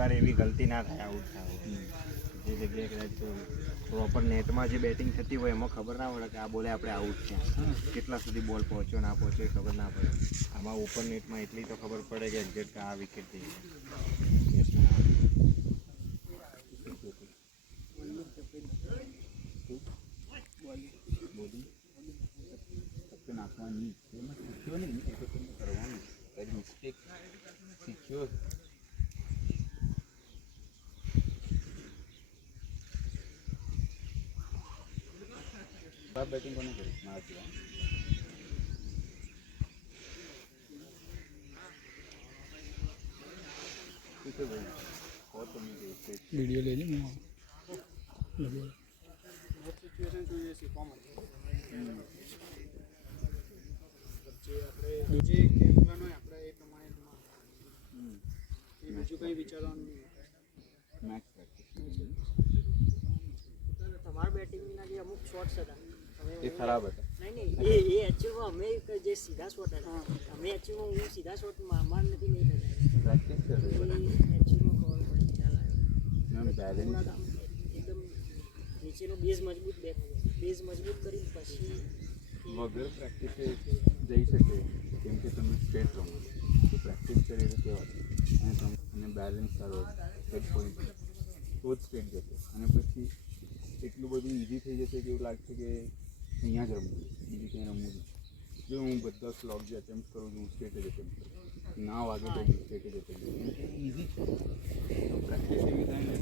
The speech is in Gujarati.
વાર એવી ગલતી ના થાય આઉટ થાય જે જગ્યાએ કદાચ પ્રોપર નેટમાં જે બેટિંગ થતી હોય એમાં ખબર ના પડે કે આ બોલે આપણે આઉટ છે, કેટલા સુધી બોલ પહોંચ્યો ના પહોંચ્યો એ ખબર ના પડે. આમાં ઓપન નેટમાં એટલી તો ખબર પડે કે એક્ઝેક્ટ આ વિકેટ થઈ નાખવાની એમાં શીખ્યો નહીં એ તો તમને કરવાનું તારી મિસ્ટેક શીખ્યો. બેટિંગ કોને કરી મારા સિવાય? वीडियो ले ली मैं સિચ્યુએશન જોઈએ શીખવા મળે જે કહેવાનું હોય આપણે એ પ્રમાણે એ બીજું કંઈ વિચારવાનું નહીં. મેચ પ્રેક્ટિસ તમારા બેટિંગના જે અમુક શોટ્સ હતા એ ખરાબ હતા. નહીં એ એકચ્યુઅલમાં અમે જે સીધા શોટ હતા અમે એકચ્યુઅલમાં હું સીધા શોટ માર નથી નહીં થતા પ્રેક્ટિસ કરી એકચ્યુઅલમાં ખબર પડે ખ્યાલ મેમ બેલેન્સ આવ્યો એકદમ નીચેનો બેઝ મજબૂત કરી પછી વગર પ્રેક્ટિસે જઈ શકે કેમ કે તમે સ્ટેટ રમો તો પ્રેક્ટિસ કરી તો કેવા અને બેલેન્સ સારો સેટ પોઈન્ટ તો જ સ્ટેટ જશે. અને પછી એટલું બધું ઇઝી થઈ જશે કે એવું લાગશે કે અહીંયા જ રમવું બીજું કંઈ રમવું નહીં. જો હું બધા સ્લોગ જે અટેમ્પ્ટ કરું છું હું સ્ટેટ જ અટેમ્પ્ટ કરું ના વાગે તો સ્ટેટ જ અટેમ્પ્ટ કરું. ઇઝી છે પ્રેક્ટિસ એવી થાય ને